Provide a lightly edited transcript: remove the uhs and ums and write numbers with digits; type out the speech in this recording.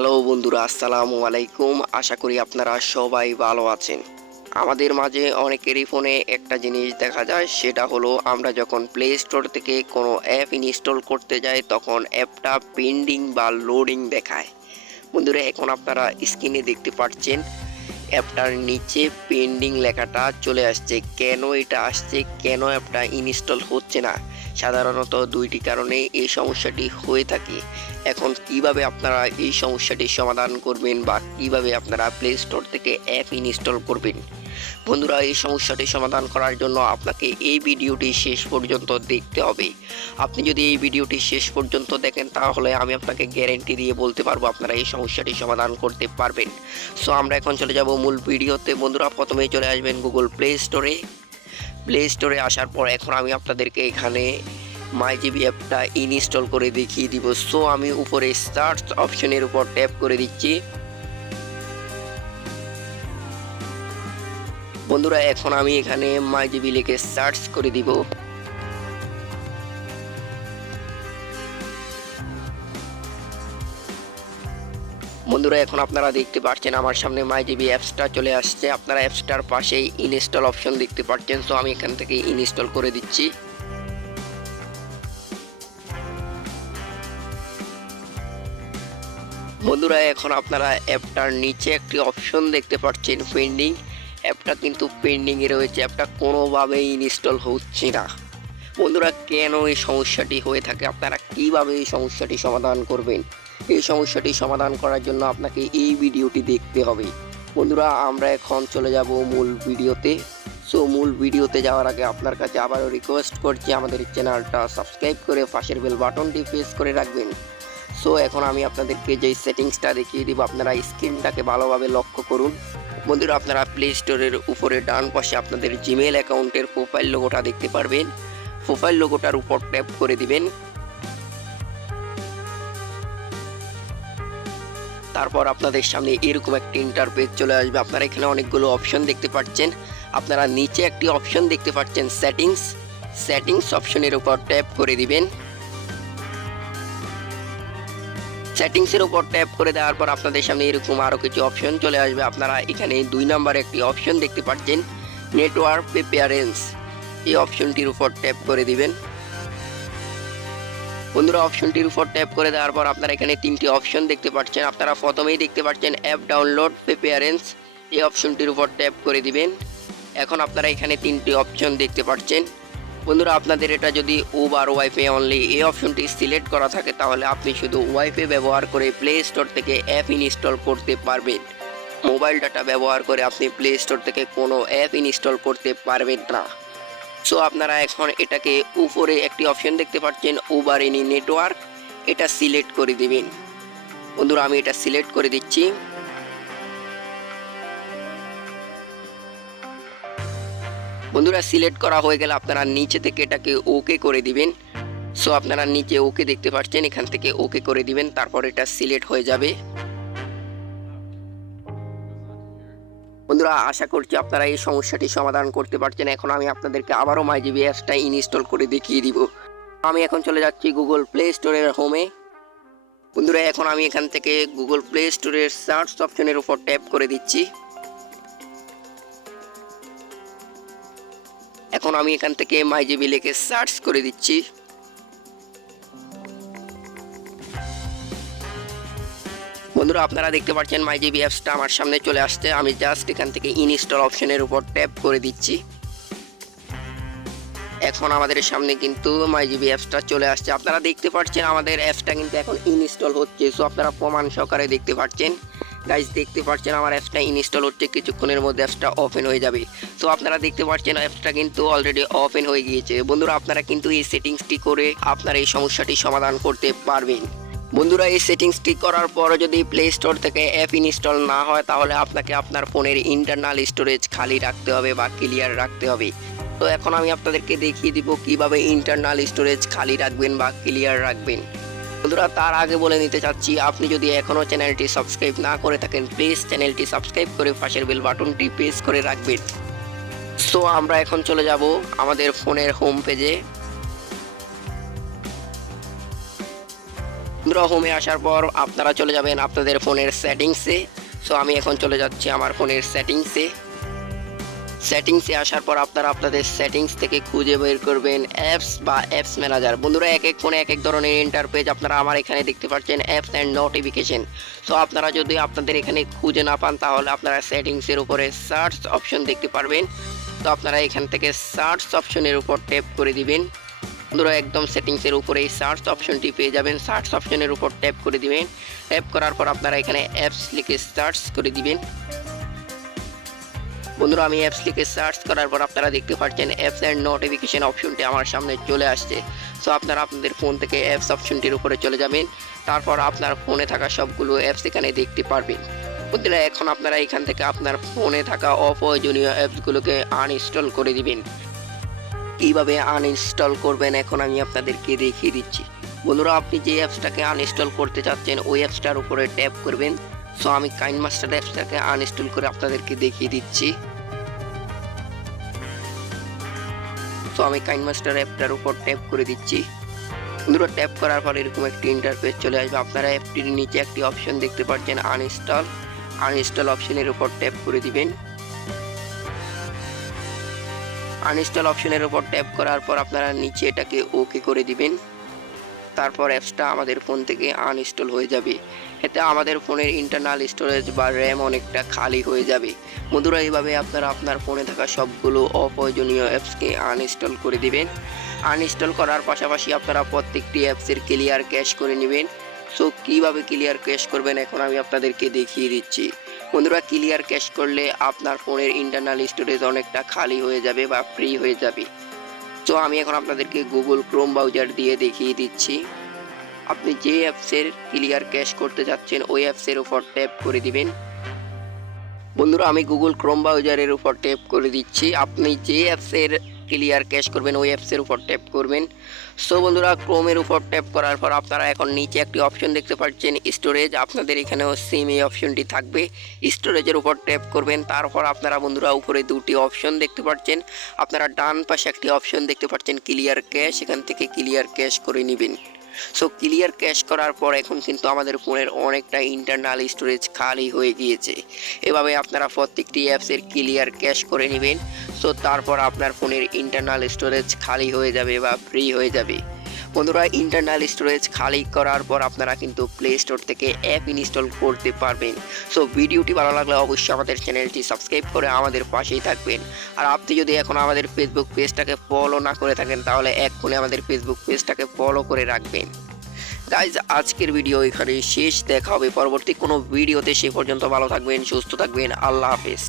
Hello বন্ধুরা, আসসালামু আলাইকুম। আশা করি আপনারা সবাই ভালো আছেন। আমাদের মাঝে অনেকেরই ফোনে একটা জিনিস দেখা যায়, সেটা হলো আমরা যখন প্লে স্টোর থেকে কোনো অ্যাপ ইনস্টল করতে যাই তখন অ্যাপটা পেন্ডিং বা লোডিং দেখায়। বন্ধুরা, এখন আপনারা স্ক্রিনে দেখতে পাচ্ছেন অ্যাপটার নিচে পেন্ডিং লেখাটা চলে আসছে। কেন এটা আসছে, কেন অ্যাপটা ইনস্টল হচ্ছে না? সাধারণত দুইটি কারণে এই সমস্যাটি হয়ে থাকে। এখন কিভাবে আপনারা এই সমস্যাটির সমাধান করবেন বা কিভাবে আপনারা প্লে স্টোর থেকে অ্যাপ ইনস্টল করবেন, বন্ধুরা এই সমস্যাটি সমাধান করার জন্য আপনাকে এই ভিডিওটি শেষ পর্যন্ত দেখতে হবে। আপনি যদি এই ভিডিওটি শেষ পর্যন্ত দেখেন তাহলে আমি আপনাকে গ্যারেন্টি দিয়ে বলতে পারবো আপনারা এই সমস্যাটি সমাধান করতে পারবেন। সো আমরা এখন চলে যাব মূল ভিডিওতে। বন্ধুরা, প্রথমেই চলে আসবেন গুগল প্লে স্টোরে আসার পর এখন আমি আপনাদেরকে এখানে মাইজিবি অ্যাপটা ইনস্টল করে দেখিয়ে দিব। সো আমি উপরে সার্চ অপশনের উপর ট্যাপ করে দিচ্ছি। বন্ধুরা, এখন আমি এখানে মাইজিবি লিখে সার্চ করে দিব। বন্ধুরা, এখন আপনারা দেখতে পাচ্ছেন আমার সামনে মাইজিবি অ্যাপসটা চলে আসছে। আপনারা অ্যাপসটার পাশেই ইনস্টল অপশন দেখতে পাচ্ছেন। সো আমি এখান থেকে ইনস্টল করে দিচ্ছি। বন্ধুরা, এখন আপনারা অ্যাপটার নিচে একটি অপশন দেখতে পাচ্ছেন পেন্ডিং। অ্যাপটা কিন্তু পেন্ডিংয়ে রয়েছে, অ্যাপটা কোনোভাবেই ইনস্টল হচ্ছে না। বন্ধুরা, কেন এই সমস্যাটি হয়ে থাকে, আপনারা কিভাবে এই সমস্যাটি সমাধান করবেন? এই সমস্যাটি সমাধান করার জন্য আপনাকে এই ভিডিওটি দেখতে হবে। বন্ধুরা, আমরা এখন চলে যাব মূল ভিডিওতে। সো মূল ভিডিওতে যাওয়ার আগে আপনার কাছে আবারও রিকোয়েস্ট করছি আমাদের চ্যানেলটা সাবস্ক্রাইব করে পাশের বেল বাটনটি প্রেস করে রাখবেন। সো এখন আমি আপনাদেরকে যেই সেটিংসটা দেখিয়ে দিব, আপনারা স্ক্রিনটাকে ভালোভাবে লক্ষ্য করুন। বন্ধুরা, আপনারা প্লে স্টোরের উপরে ডান পাশে আপনাদের জিমেল অ্যাকাউন্টের প্রোফাইল লোগোটা দেখতে পারবেন। প্রোফাইল লোগোটার উপর ট্যাপ করে দিবেন। তারপর আপনাদের সামনে এরকম একটি ইন্টারফেস চলে আসবে। আপনারা এখানে অনেকগুলো অপশন দেখতে পাচ্ছেন। আপনারা নিচে একটি অপশন দেখতে পাচ্ছেন সেটিংস অপশনের উপর ট্যাপ করে দিবেন। সেটিংসের উপর ট্যাপ করে দেওয়ার পর আপনাদের সামনে এরকম আরও কিছু অপশন চলে আসবে। আপনারা এখানে 2 নম্বরে একটি অপশন দেখতে পাচ্ছেন নেটওয়ার্ক প্রিফারেন্স, এই অপশনটির উপর ট্যাপ করে দিবেন। বন্ধুরা, অপশনটির উপর ট্যাপ করে দেওয়ার পর আপনারা এখানে 3টি অপশন দেখতে পাচ্ছেন। আপনারা প্রথমেই দেখতে পাচ্ছেন অ্যাপ ডাউনলোড প্রিফারেন্স, এই অপশনটির উপর ট্যাপ করে দিবেন। এখন আপনারা এখানে 3টি অপশন দেখতে পাচ্ছেন। বন্ধুরা, আপনাদের এটা যদি ওভার ওয়াইফাই অনলি এই অপশনটি সিলেক্ট করা থাকে তাহলে আপনি শুধু ওয়াইফাই ব্যবহার করে প্লে স্টোর থেকে অ্যাপ ইনস্টল করতে পারবেন। মোবাইল ডাটা ব্যবহার করে আপনি প্লে স্টোর থেকে কোনো অ্যাপ ইনস্টল করতে পারবেন না। সো আপনারা এখন এটাকে উপরে একটি অপশন দেখতে পাচ্ছেন ওভার এনি নেটওয়ার্ক, এটা সিলেক্ট করে দিবেন। বন্ধুরা, আমি এটা সিলেক্ট করে দিচ্ছি। বন্ধুরা, সিলেক্ট করা হয়ে গেলে আপনারা নিচে থেকে এটাকে ওকে করে দিবেন। সো আপনারা নিচে ওকে দেখতে পাচ্ছেন, এখান থেকে ওকে করে দিবেন। তারপর এটা সিলেক্ট হয়ে যাবে। বন্ধুরা, আশা করছি আপনারা এই সমস্যাটি সমাধান করতে পারছেন। এখন আমি আপনাদেরকে আবারও মাইজিবি অ্যাপসটা ইনস্টল করে দেখিয়ে দিব। আমি এখন চলে যাচ্ছি গুগল প্লে স্টোরের হোমে। বন্ধুরা, এখন আমি এখান থেকে গুগল প্লে স্টোরের সার্চ অপশনের উপর ট্যাপ করে দিচ্ছি। এখন আমি এখান থেকে মাইজিবি লিখে সার্চ করে দিচ্ছি। বন্ধুরা, আপনারা দেখতে পাচ্ছেন মাইজিবি অ্যাপসটা আমার সামনে চলে আসছে। আমি জাস্ট এখান থেকে ইনস্টল অপশনের উপর ট্যাপ করে দিচ্ছি। এখন আমাদের সামনে কিন্তু মাইজিবি অ্যাপসটা চলে আসছে। আপনারা দেখতে পাচ্ছেন আমাদের অ্যাপসটা কিন্তু এখন ইনস্টল হচ্ছে। সো আপনারা প্রমাণ সহকারে দেখতে পাচ্ছেন। গাইজ, দেখতে পাচ্ছেন আমার অ্যাপসটা ইনস্টল হচ্ছে, কিছুক্ষণের মধ্যে অ্যাপসটা ওপেন হয়ে যাবে। সো আপনারা দেখতে পাচ্ছেন অ্যাপসটা কিন্তু অলরেডি ওপেন হয়ে গিয়েছে। বন্ধুরা, আপনারা কিন্তু এই সেটিংসটি করে আপনারা এই সমস্যাটি সমাধান করতে পারবেন। বন্ধুরা, এই সেটিংসটি করার পর যদি প্লে স্টোর থেকে অ্যাপ ইনস্টল না হয় তাহলে আপনাকে আপনার ফোনের ইন্টারনাল স্টোরেজ খালি রাখতে হবে বা ক্লিয়ার রাখতে হবে। তো এখন আমি আপনাদেরকে দেখিয়ে দিব কিভাবে ইন্টারনাল স্টোরেজ খালি রাখবেন বা ক্লিয়ার রাখবেন। বন্ধুরা, তার আগে বলে নিতে চাচ্ছি, আপনি যদি এখনও চ্যানেলটি সাবস্ক্রাইব না করে থাকেন প্লিজ চ্যানেলটি সাবস্ক্রাইব করে পাশের বেল বাটনটি প্রেস করে রাখবেন। সো আমরা এখন চলে যাব আমাদের ফোনের হোম পেজে। বন্ধুরা হোমে আসার পর আপনারা চলে যাবেন আপনাদের ফোনের সেটিংসে। সো আমি এখন চলে যাচ্ছি আমার ফোনের সেটিংসে আসার পর আপনারা আপনাদের সেটিংস থেকে খুঁজে বের করবেন অ্যাপস বা অ্যাপস ম্যানেজার। বন্ধুরা এক এক ফোনে এক এক ধরনের ইন্টারফেস আপনারা আমার এখানে দেখতে পাচ্ছেন অ্যাপস অ্যান্ড নোটিফিকেশন। সো আপনারা যদি আপনাদের এখানে খুঁজে না পান তাহলে আপনারা সেটিংসের উপরে সার্চ অপশন দেখতে পারবেন। তো আপনারা এখান থেকে সার্চ অপশনের উপর ট্যাপ করে দিবেন। বন্ধুরা একদম সেটিংসের উপরে এই সার্চ অপশনটি পেয়ে যাবেন। সার্চ অপশনের উপর ট্যাপ করে দিবেন। ট্যাপ করার পর আপনারা এখানে অ্যাপস লিখে সার্চ করে দিবেন। বন্ধুরা আমি অ্যাপস লিখে সার্চ করার পর আপনারা দেখতে পাচ্ছেন অ্যাপস অ্যান্ড নোটিফিকেশন অপশনটি আমার সামনে চলে আসছে। সো আপনারা আপনাদের ফোন থেকে অ্যাপস অপশনটির উপরে চলে যাবেন। তারপর আপনার ফোনে থাকা সবগুলো অ্যাপস এখানে দেখতে পারবেন। বন্ধুরা এখন আপনারা এখান থেকে আপনার ফোনে থাকা অপ্রয়োজনীয় অ্যাপসগুলোকে আনইনস্টল করে দিবেন। কীভাবে আনইনস্টল করবেন এখন আমি আপনাদেরকে দেখিয়ে দিচ্ছি। বন্ধুরা আপনি যে অ্যাপসটাকে আনইনস্টল করতে চাচ্ছেন ওই অ্যাপসটার উপরে ট্যাপ করবেন। সো আমি কাইনমাস্টার অ্যাপসটাকে আনইনস্টল করে আপনাদেরকে দেখিয়ে দিচ্ছি। তো আমি কাইনমাস্টার অ্যাপটার উপর ট্যাপ করে দিচ্ছি। বন্ধুরা ট্যাপ করার পর এরকম একটি ইন্টারফেস চলে আসবে। আপনারা অ্যাপটির নিচে একটি অপশন দেখতে পাচ্ছেন আনইনস্টল অপশনের উপর ট্যাপ করে দিবেন। আনইনস্টল অপশনের উপর ট্যাপ করার পর আপনারা নিচে এটাকে ওকে করে দিবেন। তারপর অ্যাপসটা আমাদের ফোন থেকে আনইনস্টল হয়ে যাবে। এতে আমাদের ফোনের ইন্টারনাল স্টোরেজ বা র্যাম অনেকটা খালি হয়ে যাবে। বন্ধুরা এইভাবে আপনারা আপনার ফোনে থাকা সবগুলো অপ্রয়োজনীয় অ্যাপসকে আনইনস্টল করে দিবেন। আনইনস্টল করার পাশাপাশি আপনারা প্রত্যেকটি অ্যাপসের ক্লিয়ার ক্যাশ করে নেবেন। সো কীভাবে ক্লিয়ার ক্যাশ করবেন এখন আমি আপনাদেরকে দেখিয়ে দিচ্ছি। বন্ধুরা ক্লিয়ার ক্যাশ করলে আপনার ফোনের ইন্টারনাল স্টোরেজ অনেকটা খালি হয়ে যাবে বা ফ্রি হয়ে যাবে। তো আমি এখন আপনাদেরকে গুগল ক্রোম ব্রাউজার দিয়ে দেখিয়ে দিচ্ছি। আপনি যে অ্যাপসের ক্লিয়ার ক্যাশ করতে যাচ্ছেন ওই অ্যাপসের উপর ট্যাপ করে দিবেন। বন্ধুরা আমি গুগল ক্রোম ব্রাউজারের উপর ট্যাপ করে দিচ্ছি। আপনি যে অ্যাপসের ক্লিয়ার ক্যাশ করবেন ওই অ্যাপসের উপর ট্যাপ করবেন। সো বন্ধুরা ক্রোমের উপর ট্যাপ করার পর আপনারা এখন নিচে একটি অপশন দেখতে পাচ্ছেন স্টোরেজ। আপনাদের এখানেও সেম এই অপশনটি থাকবে। স্টোরেজের উপর ট্যাপ করবেন। তারপর আপনারা বন্ধুরা উপরে দুটি অপশন দেখতে পাচ্ছেন। আপনারা ডান পাশে একটি অপশন দেখতে পাচ্ছেন ক্লিয়ার ক্যাশ, এখান থেকে ক্লিয়ার ক্যাশ করে নেবেন। সো ক্লিয়ার ক্যাশ করার পর এখন কিন্তু আমাদের ফোনের অনেকটা ইন্টারনাল স্টোরেজ খালি হয়ে গিয়েছে। এভাবে আপনারা প্রত্যেকটি অ্যাপসের ক্লিয়ার ক্যাশ করে নেবেন। সো তারপর আপনার ফোনের ইন্টারনাল স্টোরেজ খালি হয়ে যাবে বা ফ্রি হয়ে যাবে। বন্ধুরা ইন্টারনাল স্টোরেজ খালি করার পর আপনারা কিন্তু প্লে স্টোর থেকে অ্যাপ ইনস্টল করতে পারবেন। সো ভিডিওটি ভালো লাগলে অবশ্যই আমাদের চ্যানেলটি সাবস্ক্রাইব করে আমাদের পাশেই থাকবেন। আর আপনি যদি এখন আমাদের ফেসবুক পেজটাকে ফলো না করে থাকেন তাহলে এক্ষুনি আমাদের ফেসবুক পেজটাকে ফলো করে রাখবেন। গাইজ আজকের ভিডিও এখানে শেষ। দেখা হবে পরবর্তী কোনো ভিডিওতে। সে পর্যন্ত ভালো থাকবেন, সুস্থ থাকবেন। আল্লাহ হাফেজ।